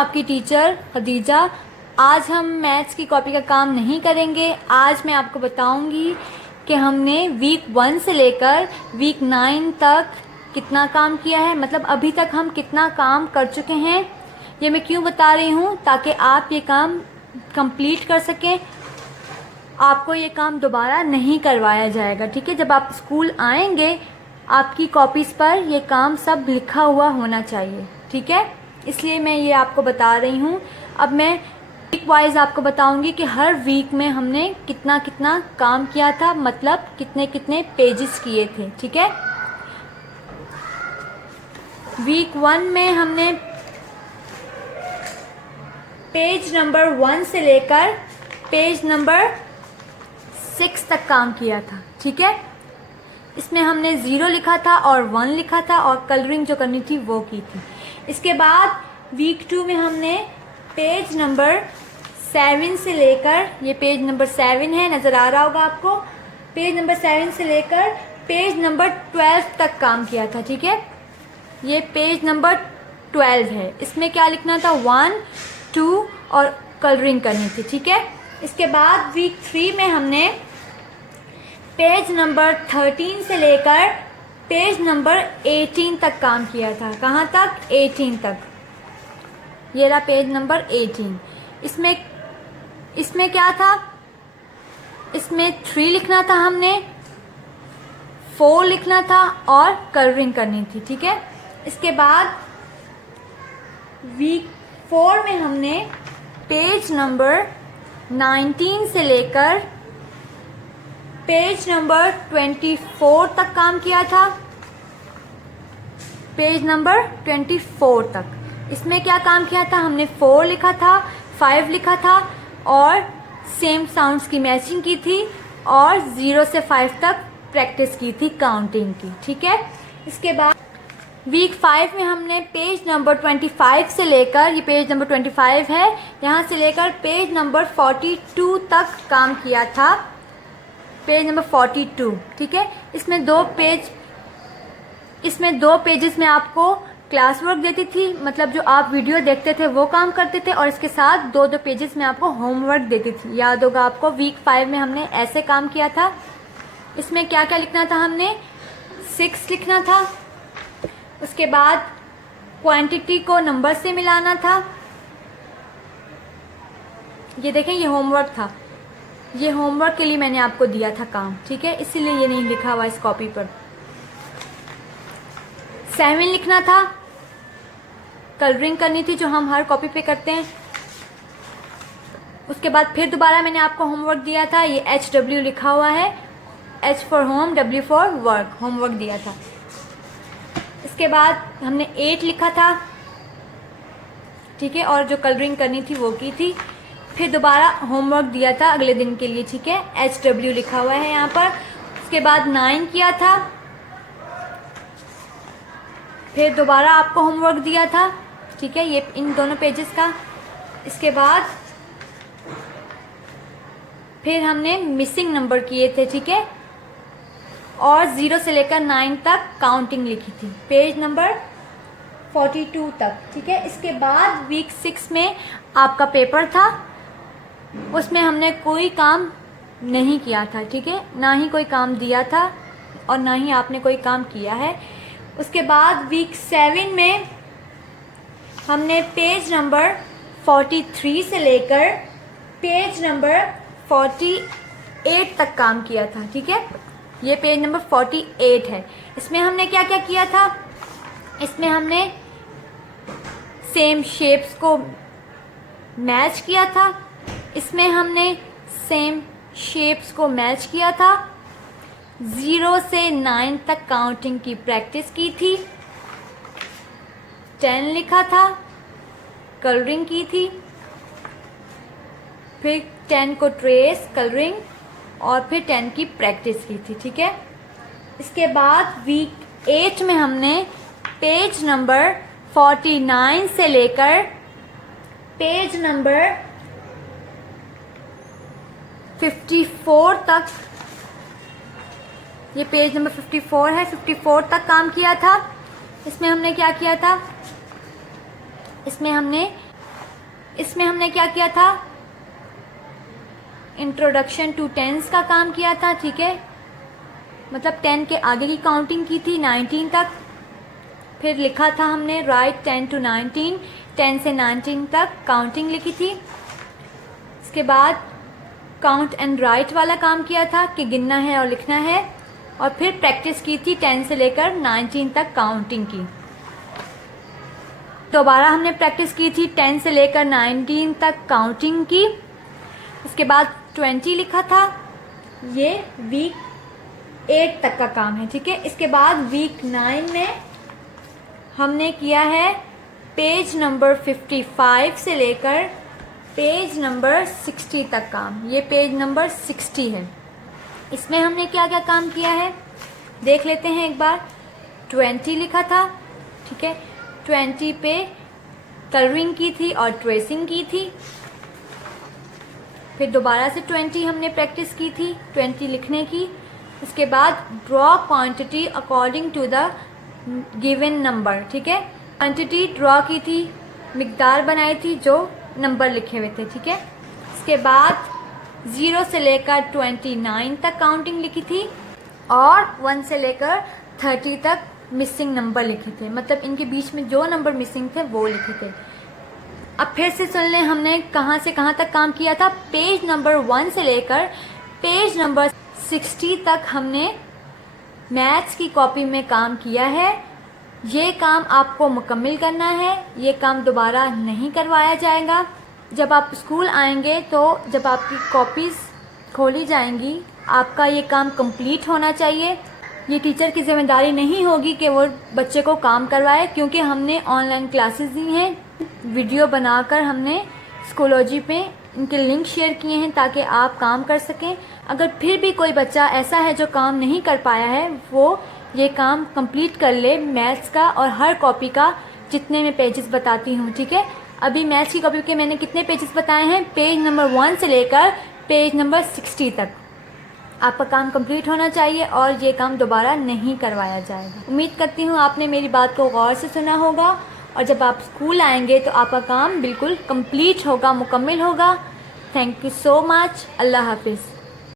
आपकी टीचर खदीजा। आज हम मैथ्स की कॉपी का काम नहीं करेंगे। आज मैं आपको बताऊंगी कि हमने वीक 1 से लेकर वीक 9 तक कितना काम किया है, मतलब अभी तक हम कितना काम कर चुके हैं। ये मैं क्यों बता रही हूँ, ताकि आप ये काम कंप्लीट कर सकें। आपको ये काम दोबारा नहीं करवाया जाएगा, ठीक है। जब आप स्कूल आएंगे आपकी कॉपीज़ पर ये काम सब लिखा हुआ होना चाहिए, ठीक है। इसलिए मैं ये आपको बता रही हूँ। अब मैं वीक वाइज आपको बताऊंगी कि हर वीक में हमने कितना कितना काम किया था, मतलब कितने कितने पेजेस किए थे, ठीक है। वीक 1 में हमने पेज नंबर 1 से लेकर पेज नंबर 6 तक काम किया था, ठीक है। इसमें हमने 0 लिखा था और 1 लिखा था और कलरिंग जो करनी थी वो की थी। इसके बाद वीक 2 में हमने पेज नंबर 7 से लेकर, ये पेज नंबर 7 है, नज़र आ रहा होगा आपको, पेज नंबर 7 से लेकर पेज नंबर 12 तक काम किया था, ठीक है। ये पेज नंबर 12 है। इसमें क्या लिखना था, 1, 2 और कलरिंग करनी थी, ठीक है। इसके बाद वीक 3 में हमने पेज नंबर 13 से लेकर पेज नंबर 18 तक काम किया था। कहाँ तक, 18 तक। ये रहा पेज नंबर 18। इसमें क्या था, इसमें 3 लिखना था हमने, 4 लिखना था और कलरिंग करनी थी, ठीक है। इसके बाद वीक 4 में हमने पेज नंबर 19 से लेकर पेज नंबर 24 तक काम किया था, पेज नंबर 24 तक। इसमें क्या काम किया था, हमने 4 लिखा था, 5 लिखा था और सेम साउंड्स की मैचिंग की थी और 0 से 5 तक प्रैक्टिस की थी काउंटिंग की, ठीक है। इसके बाद वीक 5 में हमने पेज नंबर 25 से लेकर, ये पेज नंबर 25 है, यहाँ से लेकर पेज नंबर 42 तक काम किया था, पेज नंबर 42, ठीक है। इसमें दो पेजेस में आपको क्लास वर्क देती थी, मतलब जो आप वीडियो देखते थे वो काम करते थे, और इसके साथ दो पेजेस में आपको होमवर्क देती थी। याद होगा आपको, वीक 5 में हमने ऐसे काम किया था। इसमें क्या क्या लिखना था, हमने 6 लिखना था। उसके बाद क्वांटिटी को नंबर से मिलाना था। ये देखें, ये होमवर्क था, ये होमवर्क के लिए मैंने आपको दिया था काम, ठीक है, इसीलिए ये नहीं लिखा हुआ इस कॉपी पर। 7 लिखना था, कलरिंग करनी थी जो हम हर कॉपी पे करते हैं। उसके बाद फिर दोबारा मैंने आपको होमवर्क दिया था, ये HW लिखा हुआ है, H for home, W for work, homework दिया था। इसके बाद हमने 8 लिखा था, ठीक है, और जो कलरिंग करनी थी वो की थी। फिर दोबारा होमवर्क दिया था अगले दिन के लिए, ठीक है, HW लिखा हुआ है यहाँ पर। उसके बाद 9 किया था, फिर दोबारा आपको होमवर्क दिया था, ठीक है, ये इन दोनों पेजेस का। इसके बाद फिर हमने मिसिंग नंबर किए थे, ठीक है, और 0 से लेकर 9 तक काउंटिंग लिखी थी, पेज नंबर 42 तक, ठीक है। इसके बाद वीक 6 में आपका पेपर था, उसमें हमने कोई काम नहीं किया था, ठीक है, ना ही कोई काम दिया था और ना ही आपने कोई काम किया है। उसके बाद वीक 7 में हमने पेज नंबर 43 से लेकर पेज नंबर 48 तक काम किया था, ठीक है, ये पेज नंबर 48 है। इसमें हमने क्या क्या किया था, इसमें हमने सेम शेप्स को मैच किया था, इसमें हमने सेम शेप्स को मैच किया था, 0 से 9 तक काउंटिंग की प्रैक्टिस की थी, 10 लिखा था, कलरिंग की थी, फिर 10 को ट्रेस, कलरिंग, और फिर 10 की प्रैक्टिस की थी, ठीक है। इसके बाद वीक 8 में हमने पेज नंबर 49 से लेकर पेज नंबर 54 तक, ये पेज नंबर 54 है, 54 तक काम किया था। इसमें हमने क्या किया था, इसमें हमने इसमें हमने क्या किया था, इंट्रोडक्शन टू टेंस का काम किया था, ठीक है, मतलब 10 के आगे की काउंटिंग की थी 19 तक। फिर लिखा था हमने राइट 10 to 19, 10 से 19 तक काउंटिंग लिखी थी। इसके बाद काउंट एंड राइट वाला काम किया था कि गिनना है और लिखना है। और फिर प्रैक्टिस की थी 10 से लेकर 19 तक काउंटिंग की। दोबारा हमने प्रैक्टिस की थी 10 से लेकर 19 तक काउंटिंग की। उसके बाद 20 लिखा था, ये वीक 8 तक का काम है, ठीक है। इसके बाद वीक 9 में हमने किया है पेज नंबर 55 से लेकर पेज नंबर 60 तक काम। ये पेज नंबर 60 है। इसमें हमने क्या क्या काम किया है देख लेते हैं एक बार। 20 लिखा था, ठीक है, 20 पे कलरिंग की थी और ट्रेसिंग की थी। फिर दोबारा से 20 हमने प्रैक्टिस की थी 20 लिखने की। उसके बाद draw quantity according to the given number, ठीक है, क्वांटिटी ड्रॉ की थी, मिकदार बनाई थी जो नंबर लिखे हुए थे, ठीक है। इसके बाद 0 से लेकर 29 तक काउंटिंग लिखी थी और 1 से लेकर 30 तक मिसिंग नंबर लिखे थे, मतलब इनके बीच में जो नंबर मिसिंग थे वो लिखे थे। अब फिर से सुन लें हमने कहाँ से कहाँ तक काम किया था। पेज नंबर 1 से लेकर पेज नंबर 60 तक हमने मैथ्स की कॉपी में काम किया है। ये काम आपको मुकम्मल करना है, ये काम दोबारा नहीं करवाया जाएगा। जब आप स्कूल आएंगे तो जब आपकी कॉपीज़ खोली जाएंगी आपका ये काम कंप्लीट होना चाहिए। ये टीचर की ज़िम्मेदारी नहीं होगी कि वो बच्चे को काम करवाए, क्योंकि हमने ऑनलाइन क्लासेस दी हैं, वीडियो बनाकर हमने स्कूलॉजी पे इनके लिंक शेयर किए हैं ताकि आप काम कर सकें। अगर फिर भी कोई बच्चा ऐसा है जो काम नहीं कर पाया है, वो ये काम कंप्लीट कर ले मैथ्स का और हर कॉपी का जितने मैं पेजेस बताती हूँ, ठीक है। अभी मैथ्स की कॉपी के मैंने कितने पेजेस बताए हैं, पेज नंबर 1 से लेकर पेज नंबर 60 तक आपका काम कंप्लीट होना चाहिए और ये काम दोबारा नहीं करवाया जाएगा। उम्मीद करती हूँ आपने मेरी बात को गौर से सुना होगा और जब आप स्कूल आएंगे तो आपका काम बिल्कुल कंप्लीट होगा, मुकम्मल होगा। Thank you so much. अल्लाह हाफिज़।